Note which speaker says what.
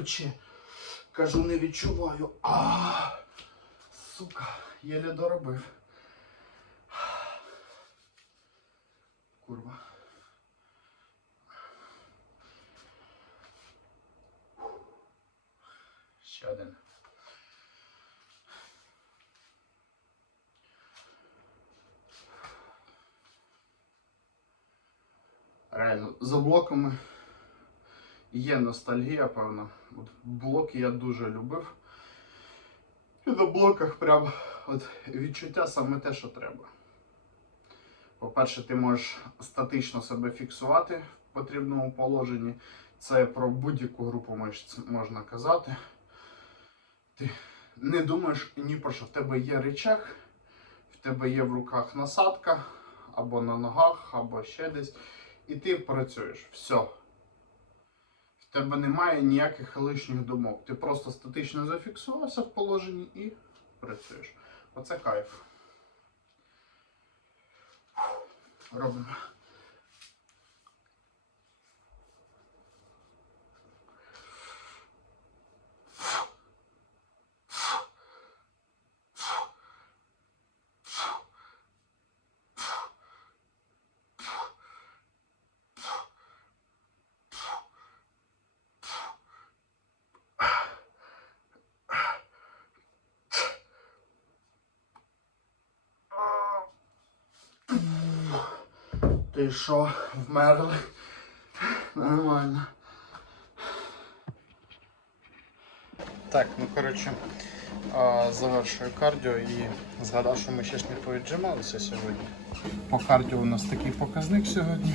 Speaker 1: пече. Кажу, не відчуваю. А, сука, єле доробив. Курва. Ще один. Реально, за блоками є ностальгія, певно. От блоки я дуже любив. І на блоках прям от відчуття саме те, що треба. По-перше, ти можеш статично себе фіксувати в потрібному положенні. Це про будь-яку групу можна казати. Ти не думаєш ні про що. В тебе є речах, в тебе є в руках насадка, або на ногах, або ще десь. І ти працюєш. Все. В тебе немає ніяких лишніх думок. Ти просто статично зафіксувався в положенні і працюєш. Оце кайф. Робимо. Ти що, вмерли? Нормально. Так, ну коротше, завершую кардіо і згадав, що ми ще ж не повіджималися сьогодні. По кардіо у нас такий показник сьогодні.